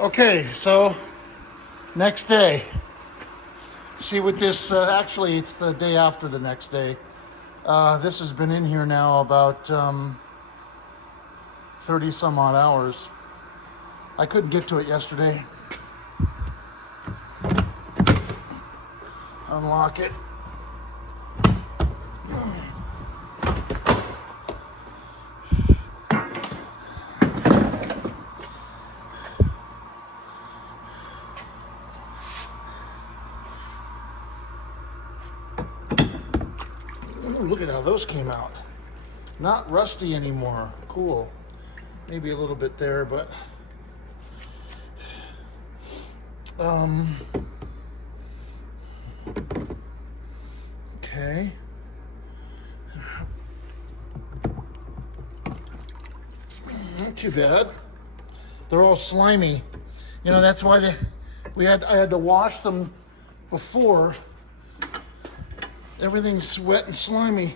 Okay, so next day. See what this, actually it's the day after the next day. This has been in here now about 30 some odd hours. I couldn't get to it yesterday. Unlock it. Ooh, look at how those came out. Not rusty anymore. Cool. Maybe a little bit there, but okay. Not too bad. They're all slimy. You know, that's why I had to wash them before. Everything's wet and slimy.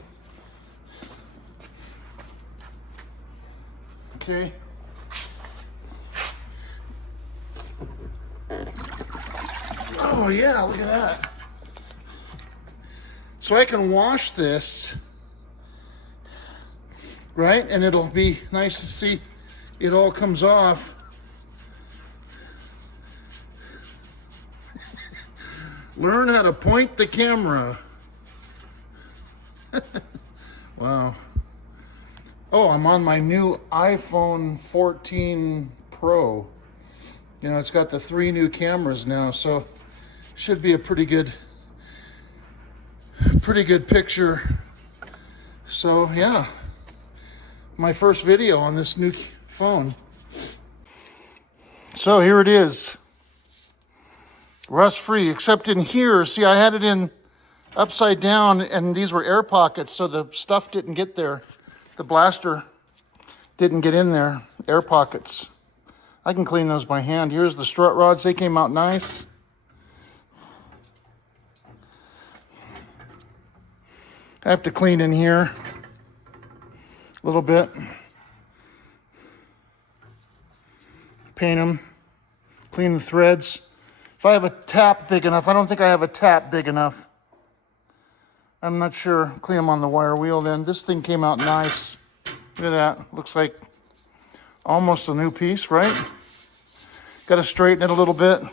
Okay. Oh yeah, look at that. So I can wash this, right? And it'll be nice to see it all comes off. Learn how to point the camera. Wow. Oh, I'm on my new iPhone 14 Pro. You know, it's got the 3 new cameras now, so should be a pretty good picture. So yeah, my first video on this new phone. So here it is, rust free, except in here. See, I had it in upside down, and these were air pockets, so the stuff didn't get there. The blaster didn't get in there. Air pockets. I can clean those by hand. Here's the strut rods. They came out nice. I have to clean in here a little bit. Paint them. Clean the threads. If I have a tap big enough, I don't think I have a tap big enough. I'm not sure. Clean them on the wire wheel then. This thing came out nice. Look at that. Looks like almost a new piece, right? Got to straighten it a little bit. A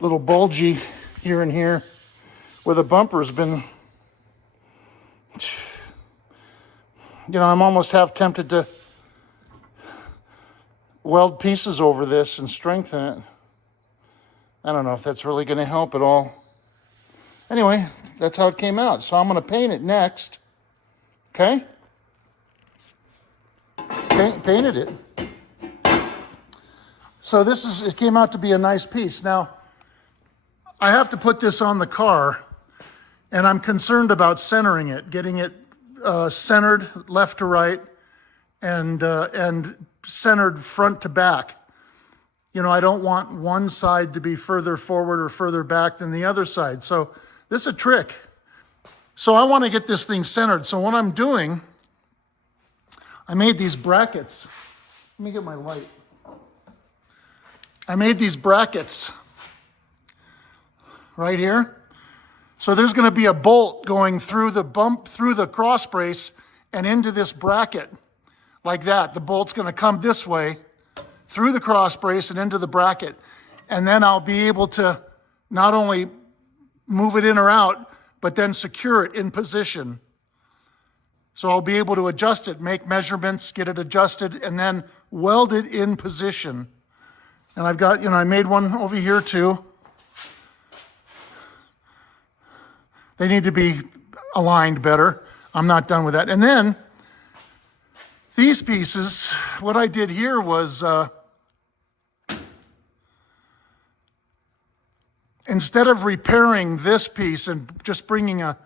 little bulgy here and here where the bumper's been. You know, I'm almost half tempted to weld pieces over this and strengthen it. I don't know if that's really going to help at all. Anyway, that's how it came out. So I'm going to paint it next. Okay? Painted it. So it came out to be a nice piece. Now, I have to put this on the car, and I'm concerned about centering it, getting it centered left to right and centered front to back. You know, I don't want one side to be further forward or further back than the other side. So this is a trick. So I want to get this thing centered. So what I'm doing, I made these brackets. Let me get my light. I made these brackets right here. So there's going to be a bolt going through the cross brace and into this bracket like that. The bolt's going to come this way through the cross brace and into the bracket. And then I'll be able to not only move it in or out, but then secure it in position. So I'll be able to adjust it, make measurements, get it adjusted, and then weld it in position. And I've got, I made one over here too. They need to be aligned better. I'm not done with that. And then these pieces, what I did here was, instead of repairing this piece and just bringing a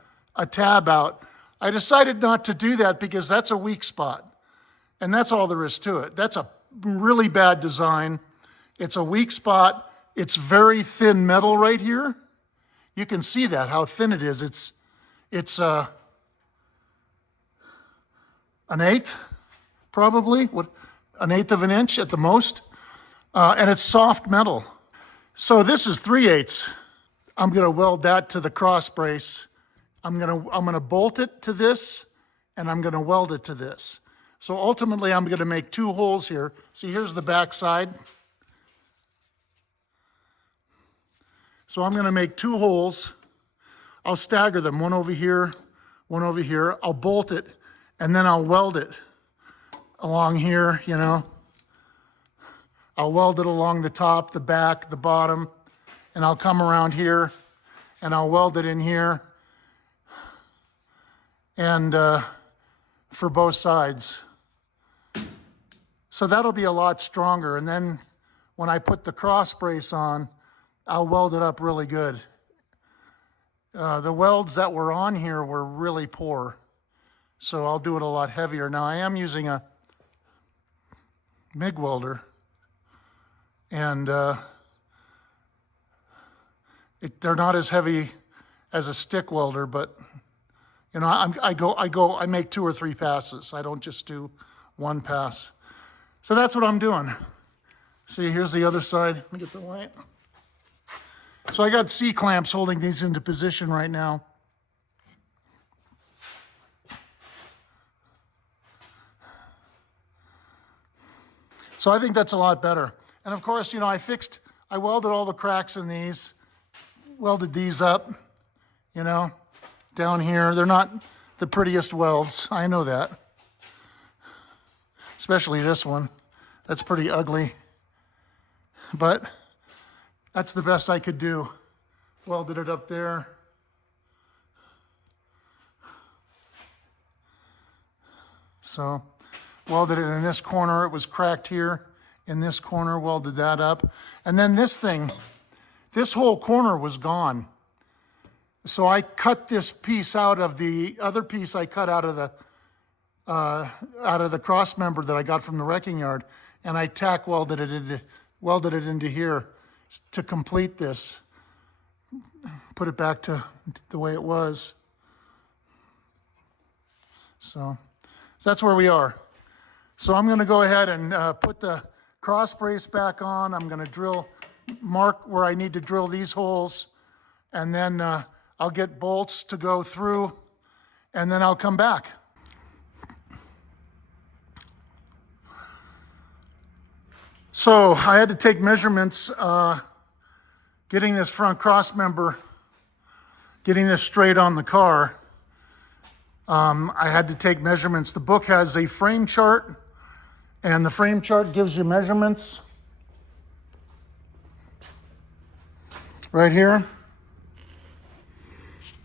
tab out, I decided not to do that because that's a weak spot. And that's all there is to it. That's a really bad design. It's a weak spot. It's very thin metal right here. You can see that, how thin it is. It's an eighth, probably, an eighth of an inch at the most. and it's soft metal. So this is 3/8. I'm gonna weld that to the cross brace. I'm gonna bolt it to this, and I'm gonna weld it to this. So ultimately, I'm gonna make 2 holes here. See, here's the back side. So I'm gonna make 2 holes. I'll stagger them, one over here, one over here. I'll bolt it, and then I'll weld it along here, you know. I'll weld it along the top, the back, the bottom, and I'll come around here, and I'll weld it in here, and for both sides. So that'll be a lot stronger, and then when I put the cross brace on, I'll weld it up really good. The welds that were on here were really poor, so I'll do it a lot heavier. Now I am using a MIG welder, and they're not as heavy as a stick welder, but you know, I make 2 or 3 passes. I don't just do 1 pass. So that's what I'm doing. See, here's the other side. Let me get the light. So I got C-clamps holding these into position right now. So I think that's a lot better. And of course, you know, I welded all the cracks in these, welded these up, you know, down here. They're not the prettiest welds, I know that. Especially this one. That's pretty ugly. But that's the best I could do. Welded it up there. So, welded it in this corner. It was cracked here in this corner. Welded that up. And then this thing, this whole corner was gone. So I cut this piece out of the other piece I cut out of the cross member that I got from the wrecking yard, and I tack welded it into here to complete this, put it back to the way it was. So that's where we are. So I'm going to go ahead and put the cross brace back on. I'm going to mark where I need to drill these holes, and then I'll get bolts to go through, and then I'll come back. So I had to take measurements getting this front cross member, getting this straight on the car. I had to take measurements. The book has a frame chart, and the frame chart gives you measurements right here.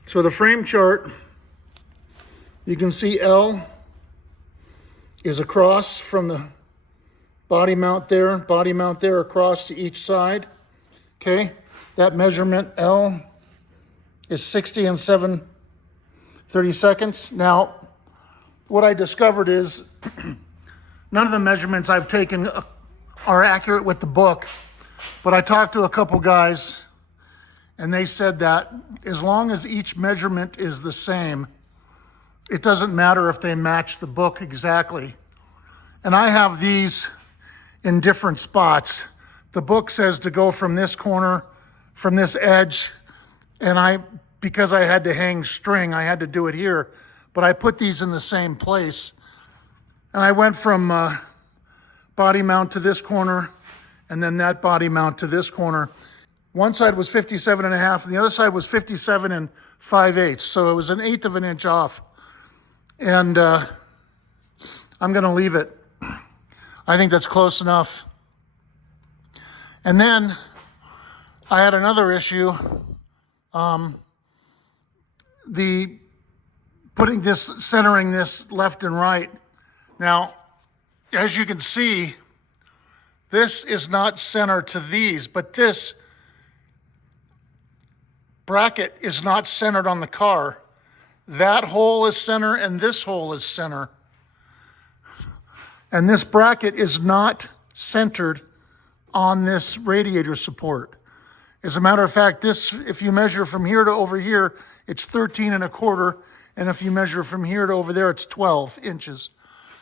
So the frame chart, you can see L is across from the body mount there across to each side. Okay, that measurement L is 60 and 7/32. Now, what I discovered is none of the measurements I've taken are accurate with the book, but I talked to a couple guys, and they said that as long as each measurement is the same, it doesn't matter if they match the book exactly. And I have these in different spots. The book says to go from this corner, from this edge, and because I had to hang string, I had to do it here, but I put these in the same place. And I went from body mount to this corner, and then that body mount to this corner. One side was 57.5, and the other side was 57 and 5/8. So it was 1/8 of an inch off. And I'm gonna leave it. I think that's close enough. And then I had another issue. Centering this left and right. Now, as you can see, this is not center to these, but this bracket is not centered on the car. That hole is center and this hole is center. And this bracket is not centered on this radiator support. As a matter of fact, this, if you measure from here to over here, it's 13 1/4. And if you measure from here to over there, it's 12 inches.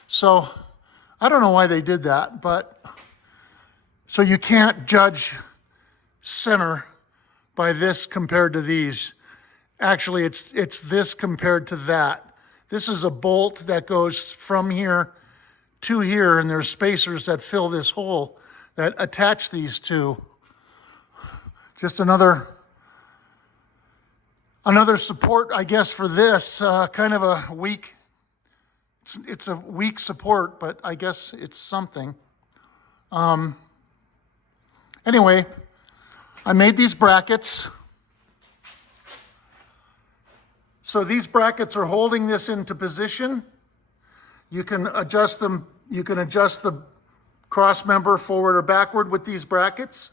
So I don't know why they did that, but So you can't judge center by this compared to these. Actually, it's this compared to that. This is a bolt that goes from here to here, and there's spacers that fill this hole that attach these two. Just another support, I guess, for this. Kind of a weak, it's a weak support, but I guess it's something. Anyway, I made these brackets. So these brackets are holding this into position. You can adjust them, you can adjust the cross member forward or backward with these brackets,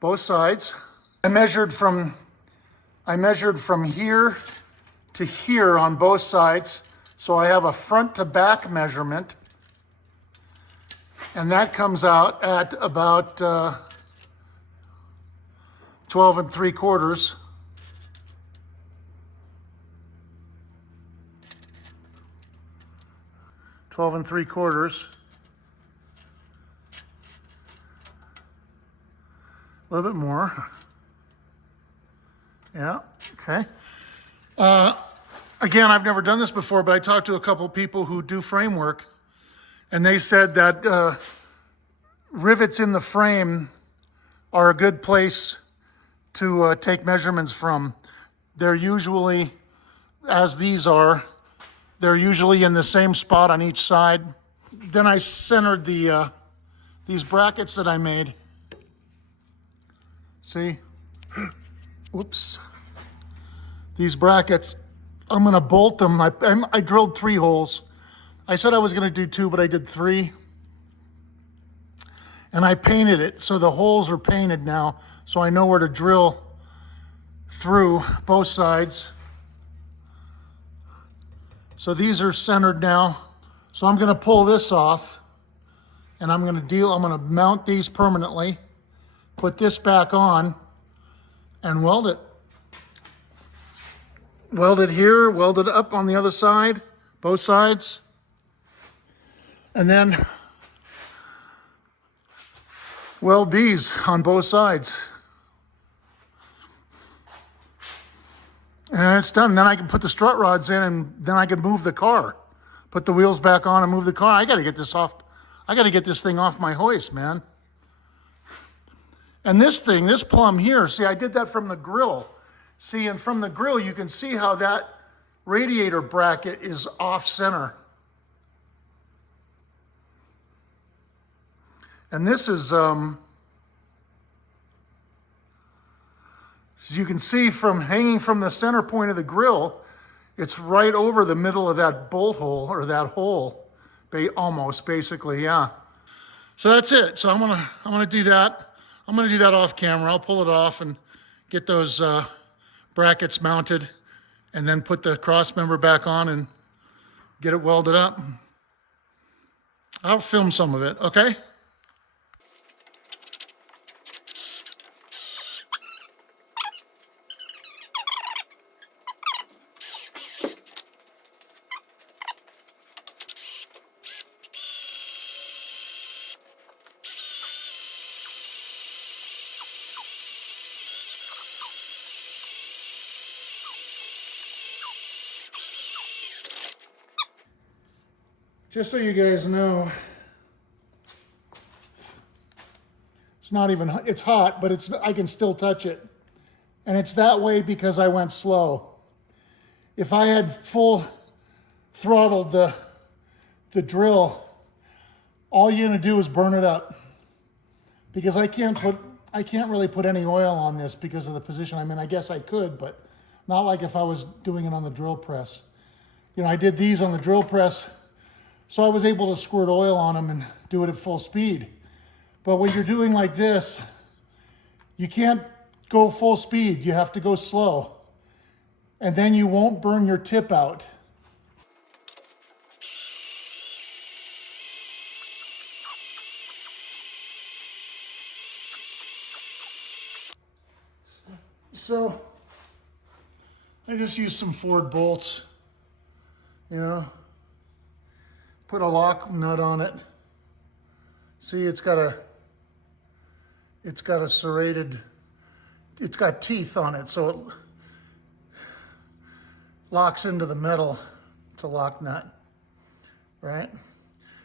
both sides. I measured from here to here on both sides, so I have a front to back measurement, and that comes out at about 12 3/4. $12 3/4. A little bit more. Yeah, okay. Again, I've never done this before, but I talked to a couple people who do framework, and they said that rivets in the frame are a good place to take measurements from. They're usually, as these are, they're usually in the same spot on each side. Then I centered these brackets that I made. See? Whoops. These brackets, I'm gonna bolt them. I drilled 3 holes. I said I was gonna do 2, but I did 3. And I painted it, so the holes are painted now, so I know where to drill through both sides. So these are centered now. So I'm gonna pull this off, and I'm gonna mount these permanently, put this back on, and weld it. Weld it here, weld it up on the other side, both sides. And then weld these on both sides. And it's done. Then I can put the strut rods in, and then I can move the car. Put the wheels back on and move the car. I gotta get this off. I gotta get this thing off my hoist, man. And this thing, this plumb here, see, I did that from the grill. See, and from the grill, you can see how that radiator bracket is off center. And this is, as you can see from hanging from the center point of the grill, it's right over the middle of that bolt hole, or that hole, almost, basically, yeah. So that's it. So I'm gonna do that. I'm gonna do that off camera. I'll pull it off and get those brackets mounted, and then put the cross member back on and get it welded up. I'll film some of it, okay? Just so you guys know, it's not even, it's hot, but I can still touch it. And it's that way because I went slow. If I had full throttled the drill, all you're gonna do is burn it up. Because I can't really put any oil on this because of the position I'm in. I guess I could, but not like if I was doing it on the drill press. You know, I did these on the drill press, so I was able to squirt oil on them and do it at full speed. But when you're doing like this, you can't go full speed. You have to go slow. And then you won't burn your tip out. So I just used some Ford bolts, you know. Put a lock nut on it. See, it's got a serrated, it's got teeth on it, so it locks into the metal. It's a lock nut, right?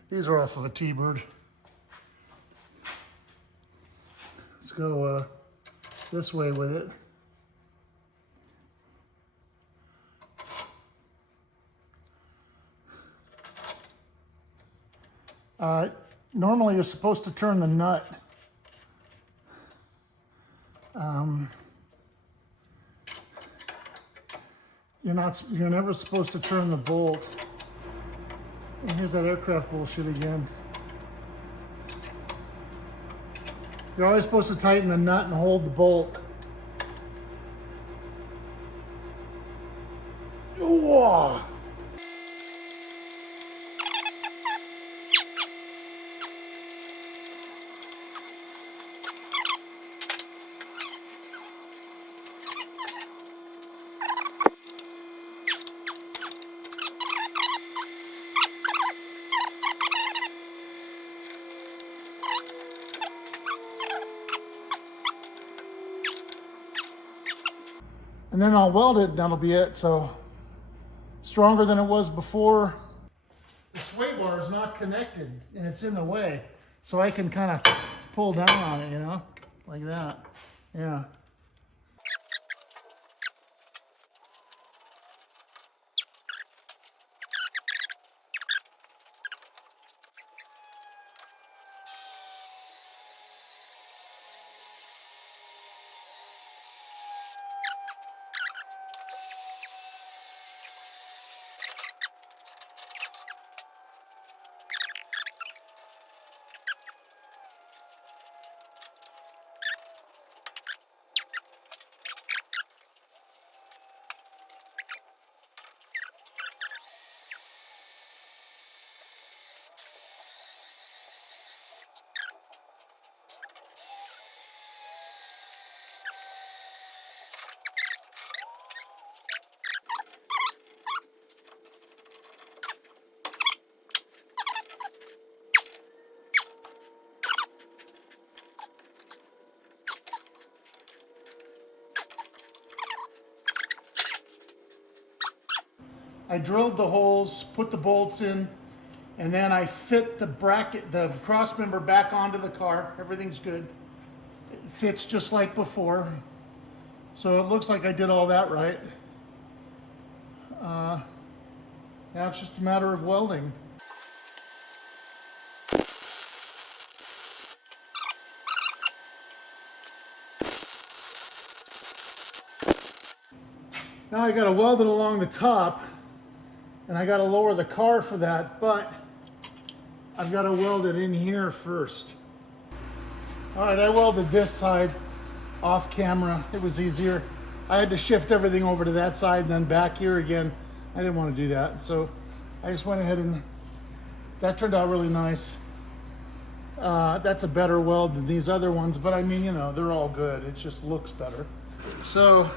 These are off of a T-Bird. Let's go this way with it. Normally you're supposed to turn the nut. You're never supposed to turn the bolt. And here's that aircraft bullshit again. You're always supposed to tighten the nut and hold the bolt. Whoa! And then I'll weld it and that'll be it. So stronger than it was before. The sway bar is not connected and it's in the way. So I can kind of pull down on it, you know, like that. Yeah. I drilled the holes, put the bolts in, and then I fit the bracket, the cross member back onto the car. Everything's good. It fits just like before. So it looks like I did all that right. Now it's just a matter of welding. Now I gotta weld it along the top, and I gotta lower the car for that, but I've gotta weld it in here first. All right, I welded this side off camera. It was easier. I had to shift everything over to that side and then back here again. I didn't want to do that, so I just went ahead and that turned out really nice. That's a better weld than these other ones, but I mean, you know, they're all good. It just looks better. So,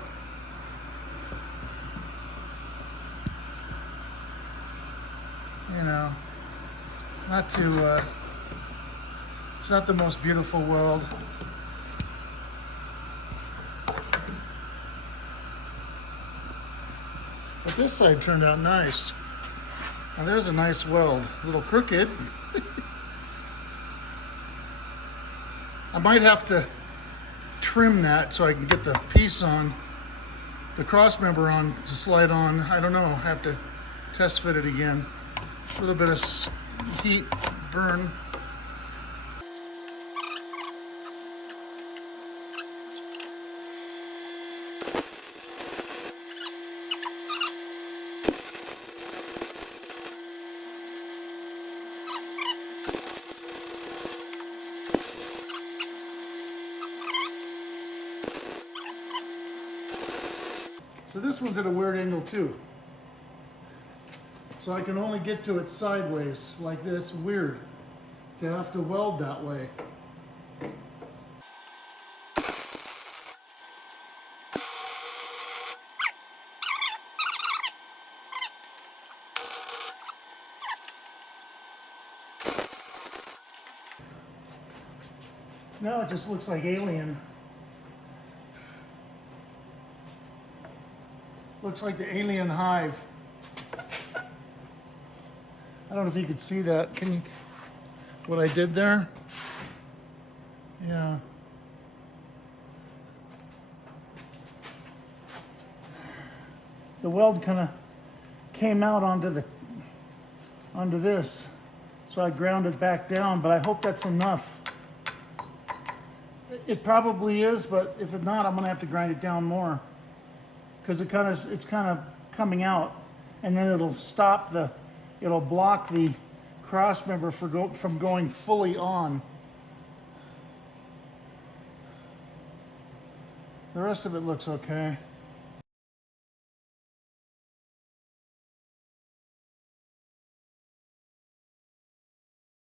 you know, not too, it's not the most beautiful weld. But this side turned out nice. Now there's a nice weld. A little crooked. I might have to trim that so I can get the piece on, the cross member on to slide on. I don't know, I have to test fit it again. A little bit of heat burn. So this one's at a weird angle too. So I can only get to it sideways like this. Weird to have to weld that way. Now it just looks like alien. Looks like the alien hive. I don't know if you could see that. Can you, what I did there? Yeah. The weld kind of came out onto this, so I ground it back down, but I hope that's enough. It probably is, but if it's not, I'm gonna have to grind it down more, because it's kind of coming out, and then it'll block the cross member from going fully on. The rest of it looks okay.